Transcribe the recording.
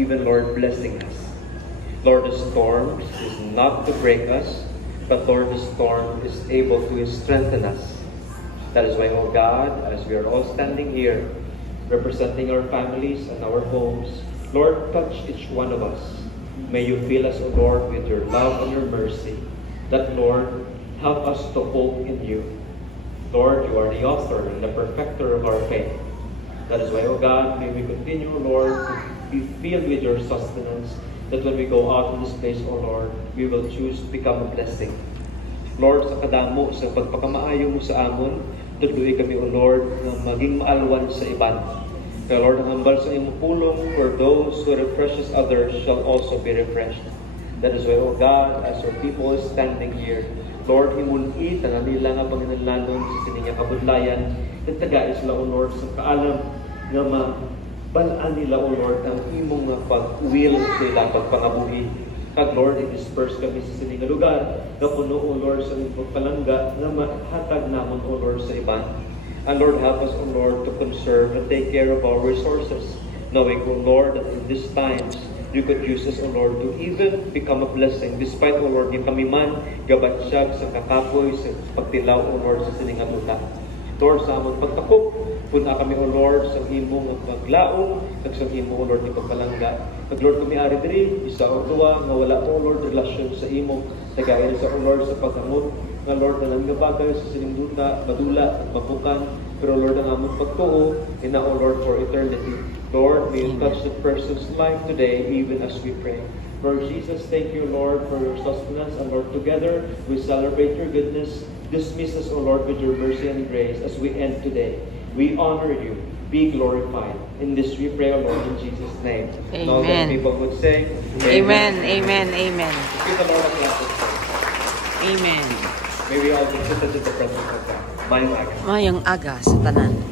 even, Lord, blessing us. Lord, the storm is not to break us, but Lord, the storm is able to strengthen us. That is why, oh God, as we are all standing here, representing our families and our homes, Lord, touch each one of us. May you fill us, O Lord, with your love and your mercy. That, Lord, help us to hope in you. Lord, you are the author and the perfecter of our faith. That is why, O God, may we continue, Lord, to be filled with your sustenance, that when we go out of this place, O Lord, we will choose to become a blessing. Lord, sa kadamo, sa pagpakamaayo mo sa amon, tuluy kami, O Lord, na maging maalwan sa iban. Kaya Lord, ang hambal sa iyong pulong, for those who refreshes others shall also be refreshed. That is why, O God, as our people is standing here, Lord, imunit na nila nga Panginoon sa sininga kabudlayan, at tagais sila, O Lord, sa kaalam nga mabalaan nila, O Lord, ang imong pag-will nila, pagpangabuhi. Kag Lord, i-disperse kami sa sininga lugar, na puno, O Lord, sa imong palangga, na mahatag namon, O Lord, sa iban. And Lord, help us, O Lord, to conserve and take care of our resources, knowing, O Lord, that in these times, you could use us, O Lord, to even become a blessing. Despite, O Lord, yung kami man, gabatsyag sa kakapoy, sa pagtilaw, O Lord, sa siningaluta. Lord, sa among pagtakop, punta kami, O Lord, sa imong paglaong, at sa imong, O Lord, ipagpalangga. At Lord, kami ari diri, isa o tuwa, nga wala, O Lord, relasyon sa imong, nagayon sa, O Lord, sa pagkamot, nga Lord, na lang bagay sa siningduta, madula, at mapukan, pero Lord, ang among pagtuo, ina, O Lord, for eternity. Lord, may you touch the person's life today, even as we pray. Lord Jesus, thank you, Lord, for your sustenance, and Lord, together, we celebrate your goodness. Dismiss us, O Lord, with your mercy and grace as we end today. We honor you. Be glorified. In this we pray, O Lord, in Jesus' name. Amen. And all the people would say, Amen, amen, amen. Give the Lord a clap. Amen. May we all be seated in the presence of God. Mayong aga. Mayong aga sa tanan.